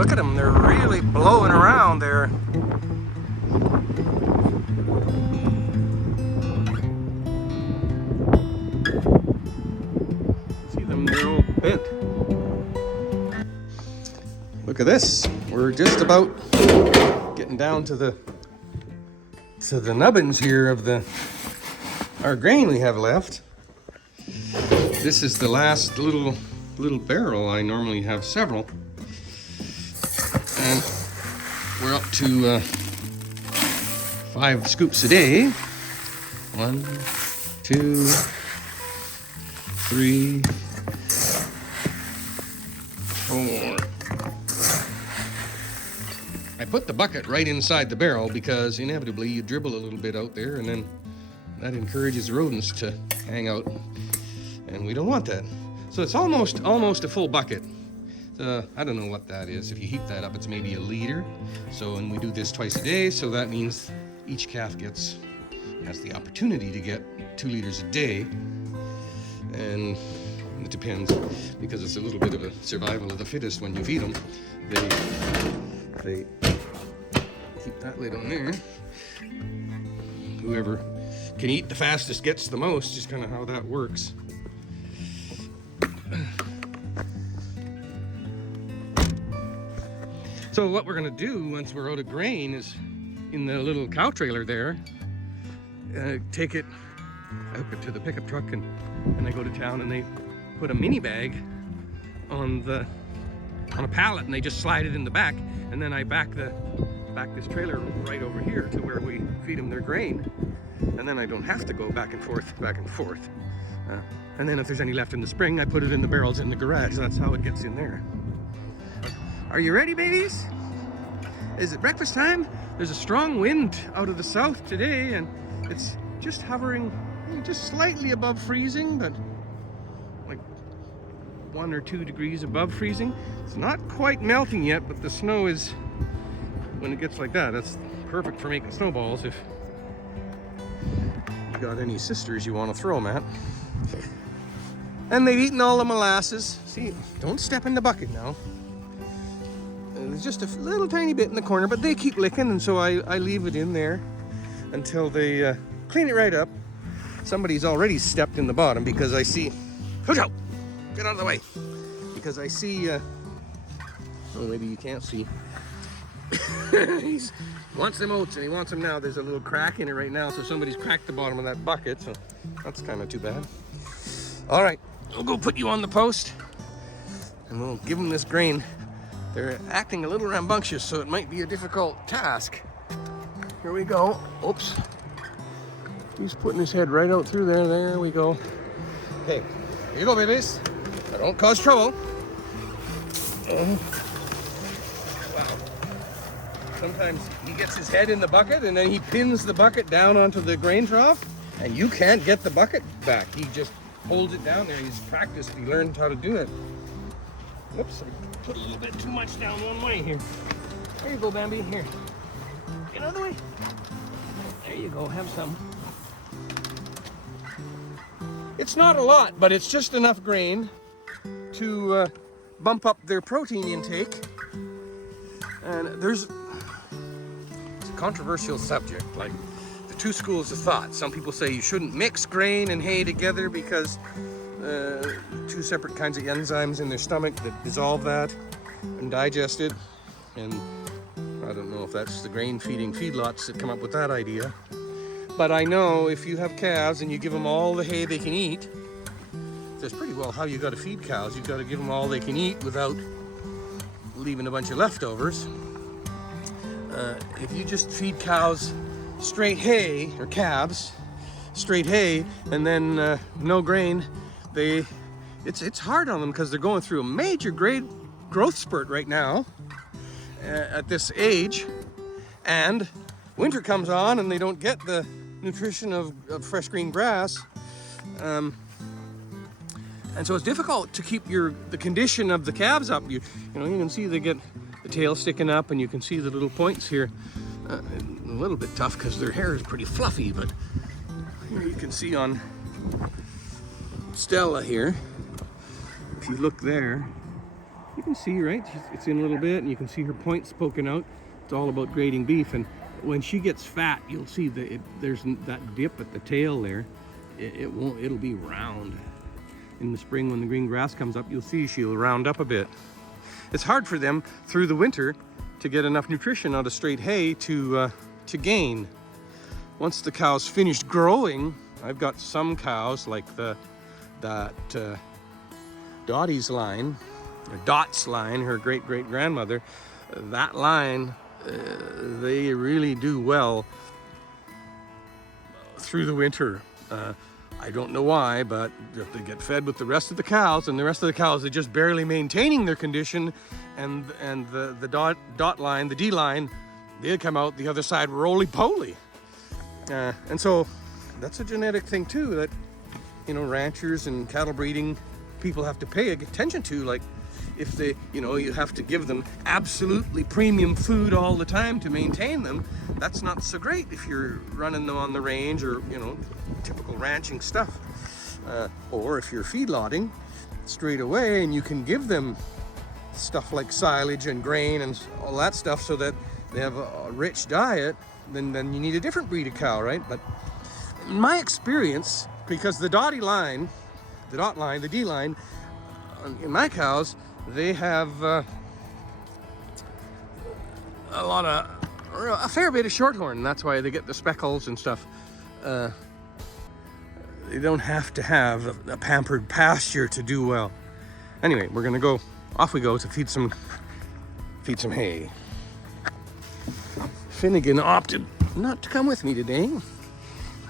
Look at them, they're really blowing around there. See them, they're all bent. Look at this. We're just about getting down to the nubbins here of our grain we have left. This is the last little barrel. I normally have several. And we're up to 5 scoops a day. 1, 2, 3, 4. I put the bucket right inside the barrel because inevitably you dribble a little bit out there, and then that encourages rodents to hang out, and we don't want that. So it's almost a full bucket. I don't know what that is. If you heat that up, it's maybe 1 liter. So, and we do this twice a day, so that means each calf has the opportunity to get 2 liters a day. And it depends, because it's a little bit of a survival of the fittest when you feed them. They keep that lid on there. Whoever can eat the fastest gets the most, is kind of how that works. So what we're gonna do once we're out of grain is, in the little cow trailer there, take it, I hook it to the pickup truck, and I go to town and they put a mini bag on a pallet, and they just slide it in the back, and then I back this trailer right over here to where we feed them their grain, and then I don't have to go back and forth. And then if there's any left in the spring, I put it in the barrels in the garage. That's how it gets in there. Are you ready, babies? Is it breakfast time? There's a strong wind out of the south today, and it's just hovering just slightly above freezing, but like 1 or 2 degrees above freezing. It's not quite melting yet, but the snow is, when it gets like that, that's perfect for making snowballs if you got any sisters you want to throw them at. And they've eaten all the molasses. See, don't step in the bucket now. There's just a little tiny bit in the corner, but they keep licking, and so I leave it in there until they clean it right up. Somebody's already stepped in the bottom because I see, get out of the way, because I see, oh, maybe you can't see. He wants them oats, and he wants them now. There's a little crack in it right now, so somebody's cracked the bottom of that bucket, so that's kind of too bad. All right, we'll go put you on the post, and we'll give them this grain. They're acting a little rambunctious, so it might be a difficult task. Here we go. Oops. He's putting his head right out through there. There we go. Okay, here you go, babies. Now don't cause trouble. Wow. Sometimes he gets his head in the bucket, and then he pins the bucket down onto the grain trough, and you can't get the bucket back. He just holds it down there. He's practiced. He learned how to do it. Whoops, I put a little bit too much down one way here. There you go, Bambi. Here. Get out of the way. There you go. Have some. It's not a lot, but it's just enough grain to bump up their protein intake. And it's a controversial subject, like the 2 schools of thought. Some people say you shouldn't mix grain and hay together because 2 separate kinds of enzymes in their stomach that dissolve that and digest it. And I don't know if that's the grain feeding feedlots that come up with that idea. But I know if you have calves and you give them all the hay they can eat, that's pretty well how you got to feed cows. You've got to give them all they can eat without leaving a bunch of leftovers. If you just feed cows straight hay, or calves straight hay, and then no grain, it's hard on them because they're going through a major growth spurt right now at this age, and winter comes on and they don't get the nutrition of fresh green grass, and so it's difficult to keep the condition of the calves up. You can see they get the tail sticking up, and you can see the little points here. A little bit tough because their hair is pretty fluffy, but here you can see on Stella here, if you look there, You can see, right? It's in a little bit, and you can see her points poking out. It's all about grading beef, and when she gets fat, you'll see that there's that dip at the tail there. It won't. It'll be round. In the spring, when the green grass comes up, you'll see she'll round up a bit. It's hard for them through the winter to get enough nutrition out of straight hay to gain. Once the cow's finished growing, I've got some cows like that Dottie's line, or Dot's line, her great-great-grandmother. That line, they really do well through the winter. I don't know why, but if they get fed with the rest of the cows, and the rest of the cows are just barely maintaining their condition, and the dot line, the D line, they'll come out the other side roly-poly. And so that's a genetic thing too, that, you know, ranchers and cattle breeding people have to pay attention to. Like, if they, you know, you have to give them absolutely premium food all the time to maintain them, that's not so great if you're running them on the range, or, you know, typical ranching stuff. Or if you're feedlotting straight away and you can give them stuff like silage and grain and all that stuff so that they have a rich diet, then you need a different breed of cow, right? But in my experience, because the Dottie line, the dot line, the D line, in my cows, they have a fair bit of shorthorn, and that's why they get the speckles and stuff. They don't have to have a pampered pasture to do well. Anyway, we're gonna go, off we go to feed some hay. Finnegan opted not to come with me today.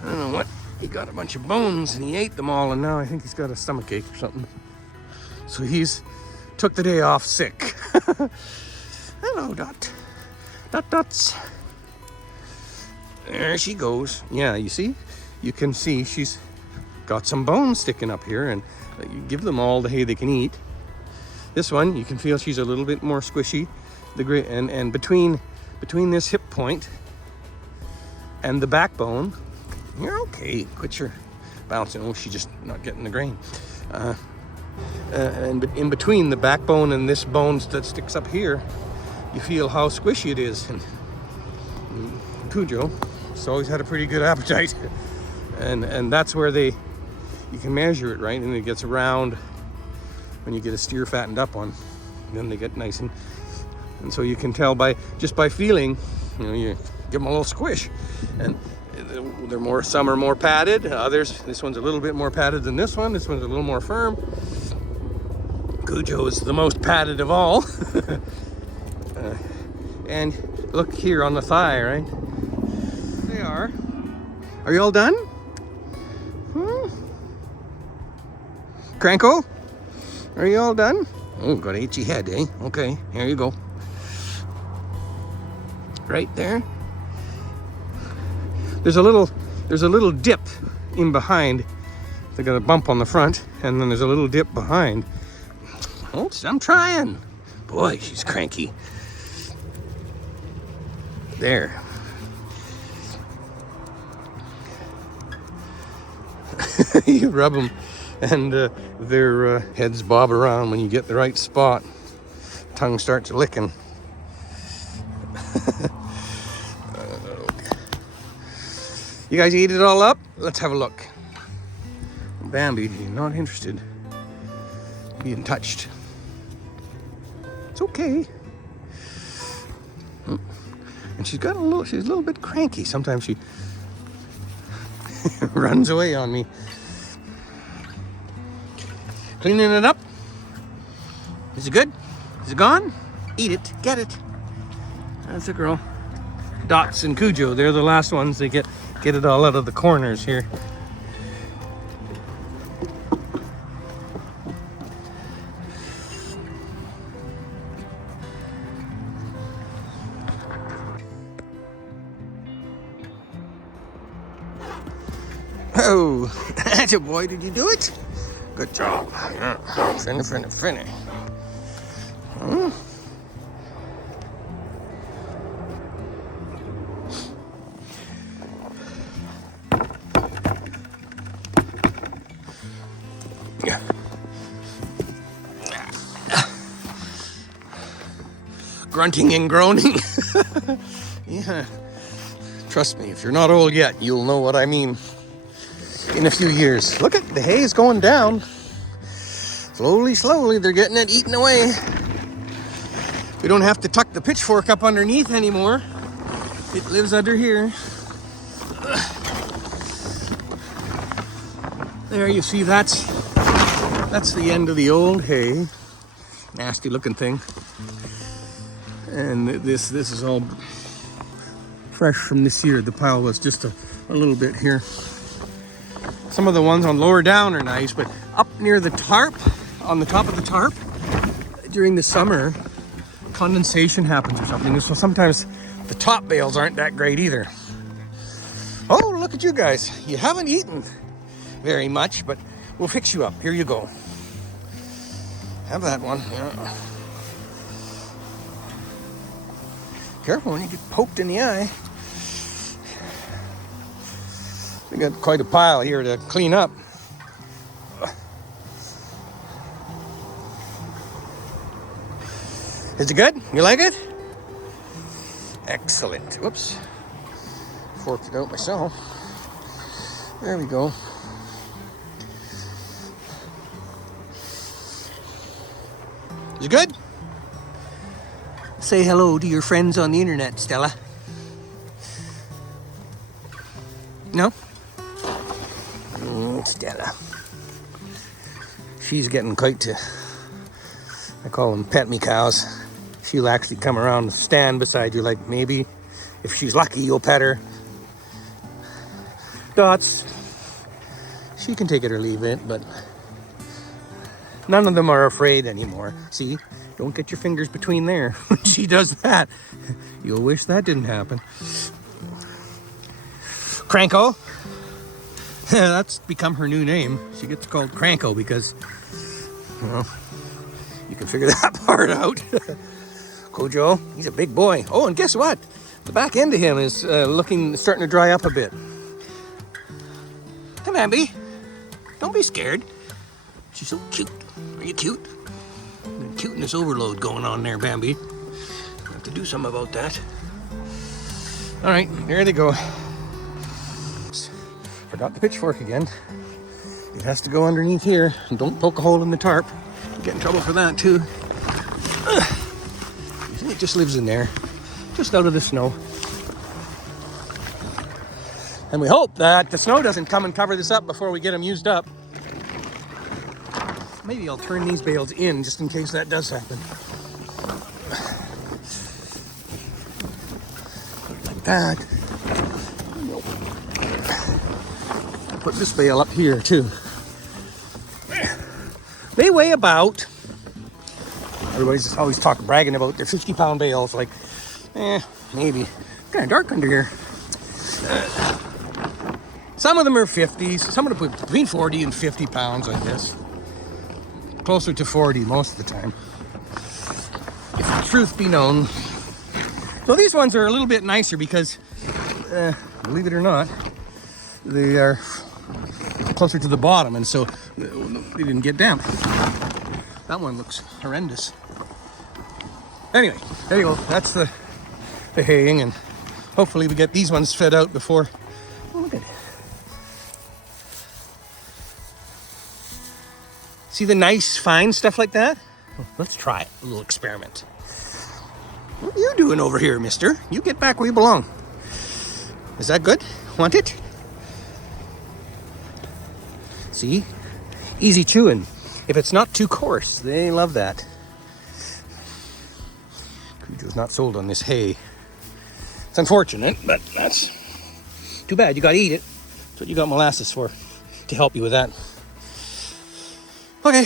I don't know what, he got a bunch of bones and he ate them all, and now I think he's got a stomachache or something. So he's took the day off sick. Hello, Dot. Dots. There she goes. Yeah, you see? You can see she's got some bones sticking up here, and you give them all the hay they can eat. This one, you can feel she's a little bit more squishy. And between this hip point and the backbone, you're okay. Quit your bouncing. Oh, she's just not getting the grain. And in between the backbone and this bone that sticks up here, you feel how squishy it is. And Cujo, he's always had a pretty good appetite, and that's where you can measure it, right? And it gets round when you get a steer fattened up one. Then they get nice, and so you can tell just by feeling. You know, you give them a little squish, and some are more padded. Others, this one's a little bit more padded than this one. This one's a little more firm. Cujo is the most padded of all. And look here on the thigh, right? They are. Are you all done? Cranko? Are you all done? Oh, got an itchy head, eh? Okay, here you go. Right there. There's a little dip in behind. They got a bump on the front, and then there's a little dip behind. Oh, I'm trying. Boy, she's cranky. There. You rub them, and their heads bob around when you get the right spot. Tongue starts licking. You guys eat it all up? Let's have a look. Bambi, you're not interested in being touched. It's okay. And she's a little bit cranky. Sometimes she runs away on me. Cleaning it up. Is it good? Is it gone? Eat it. Get it. That's a girl. Dots and Cujo, they're the last ones. They get it all out of the corners here. Oh, that's a boy. Did you do it? Good job. Yeah. Finny. grunting and groaning. Yeah. Trust me, if you're not old yet, you'll know what I mean in a few years. Look at the hay is going down. Slowly, slowly, they're getting it eaten away. We don't have to tuck the pitchfork up underneath anymore. It lives under here. There, you see, that's the end of the old hay. Nasty looking thing. And this is all fresh from this year. The pile was just a little bit here. Some of the ones on lower down are nice, but up near the tarp, on the top of the tarp, during the summer, condensation happens or something. So sometimes the top bales aren't that great either. Oh, look at you guys. You haven't eaten very much, but we'll fix you up. Here you go. Have that one. Yeah. Careful when you get poked in the eye. We got quite a pile here to clean up. Is it good? You like it? Excellent. Whoops. Forked it out myself. There we go. Is it good? Say hello to your friends on the internet, Stella. No? Stella. She's getting quite to, I call them pet me cows. She'll actually come around and stand beside you, like maybe if she's lucky you'll pet her. Dots, she can take it or leave it, but none of them are afraid anymore. See, don't get your fingers between there. When she does that, you'll wish that didn't happen. Cranko. That's become her new name. She gets called Cranko because, well, you can figure that part out. Kojo, he's a big boy. Oh, and guess what? The back end of him is starting to dry up a bit. Hey, Bambi. Don't be scared. She's so cute. Are you cute? Cuteness overload going on there, Bambi. I have to do something about that. All right, there they go. Oops. Forgot the pitchfork again. It has to go underneath here. And don't poke a hole in the tarp. You get in trouble for that too. It just lives in there, just out of the snow. And we hope that the snow doesn't come and cover this up before we get them used up. Maybe I'll turn these bales in just in case that does happen. Like that. I'll put this bale up here too. They weigh about, everybody's always bragging about their 50-pound bales, like, maybe. It's kind of dark under here. Some of them are 50s, some of them between 40 and 50 pounds, I guess. Closer to 40 most of the time, if the truth be known. So these ones are a little bit nicer because, believe it or not, they are closer to the bottom, and so they didn't get damp. That one looks horrendous. Anyway, there you go. That's the haying, and hopefully we get these ones fed out before. Oh, look at it. See the nice, fine stuff like that? Let's try it. A little experiment. What are you doing over here, mister? You get back where you belong. Is that good? Want it? See? Easy chewing. If it's not too coarse, they love that. Cujo's not sold on this hay. It's unfortunate, but that's too bad. You gotta eat it. That's what you got molasses for, to help you with that. Okay,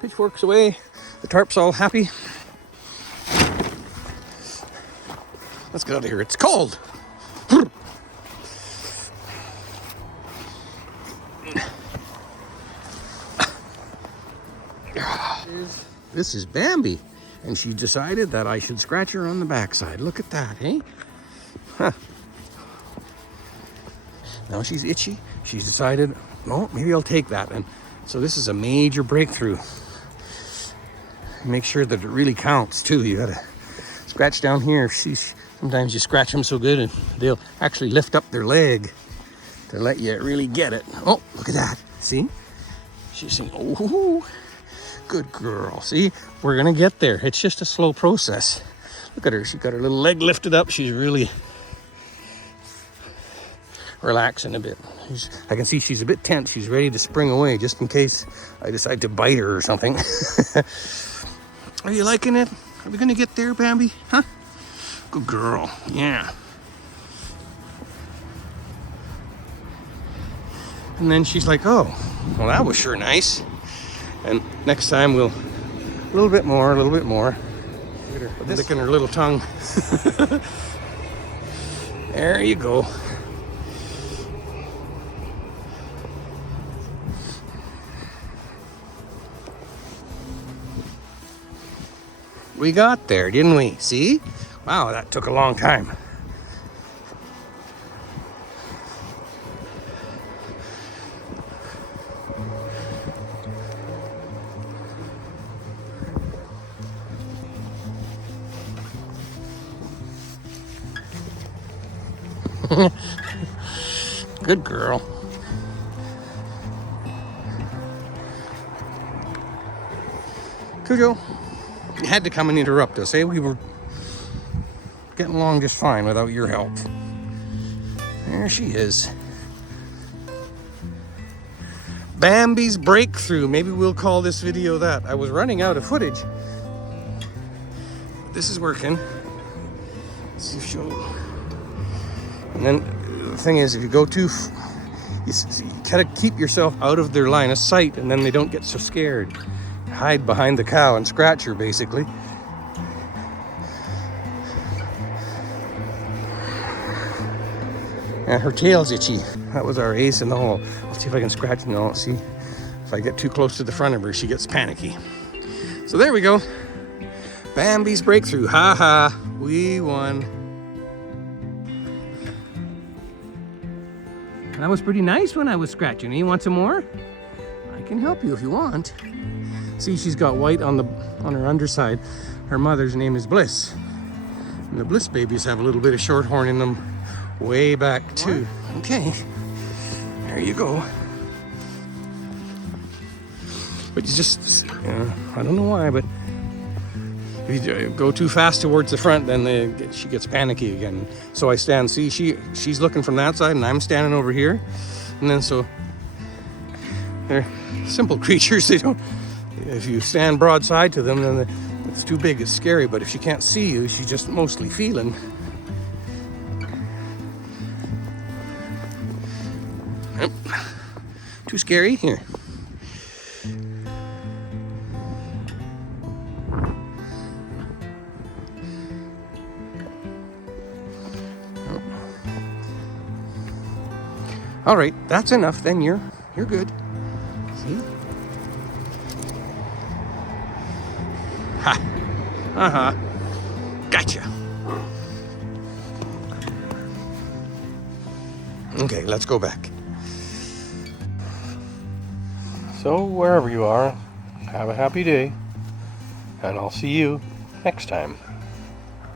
pitchfork's away. The tarp's all happy. Let's get out of here. It's cold. This is Bambi, and she decided that I should scratch her on the backside. Look at that, eh? Huh. Now she's itchy. She's decided, oh, maybe I'll take that. And so this is a major breakthrough. Make sure that it really counts too. You gotta scratch down here. Sometimes you scratch them so good and they'll actually lift up their leg to let you really get it. Oh, look at that. See? She's saying, oh, good girl. See, we're gonna get there. It's just a slow process. Look at her. She got her little leg lifted up. She's really relaxing a bit. I can see she's a bit tense. She's ready to spring away just in case I decide to bite her or something. Are you liking it? Are we gonna get there, Bambi? Huh? Good girl. Yeah. And then she's like, oh, well, that was sure nice. And next time we'll a little bit more. Look at her licking her little tongue. There you go. We got there, didn't we? See? Wow, that took a long time. Good girl. Cujo, you had to come and interrupt us, eh? We were getting along just fine without your help. There she is. Bambi's breakthrough. Maybe we'll call this video that. I was running out of footage. This is working. Let's see if she'll... And then the thing is, if you go too, you gotta keep yourself out of their line of sight, and then they don't get so scared. Hide behind the cow and scratch her, basically. And her tail's itchy. That was our ace in the hole. Let's see if I can scratch. No, see, if I get too close to the front of her, she gets panicky. So there we go. Bambi's breakthrough. Ha ha, we won. That was pretty nice when I was scratching. You want some more? I can help you if you want. See, she's got white on her underside. Her mother's name is Bliss. And the Bliss babies have a little bit of short horn in them way back too. Okay, there you go. But you just, I don't know why, but if you go too fast towards the front, then she gets panicky again. So I stand, see, she's looking from that side and I'm standing over here. And then so, they're simple creatures. They don't, if you stand broadside to them, then it's too big, it's scary. But if she can't see you, she's just mostly feeling. Yep. Too scary? Here. All right, that's enough. Then you're good. See? Ha! Uh-huh. Gotcha. Okay, let's go back. So wherever you are, have a happy day, and I'll see you next time.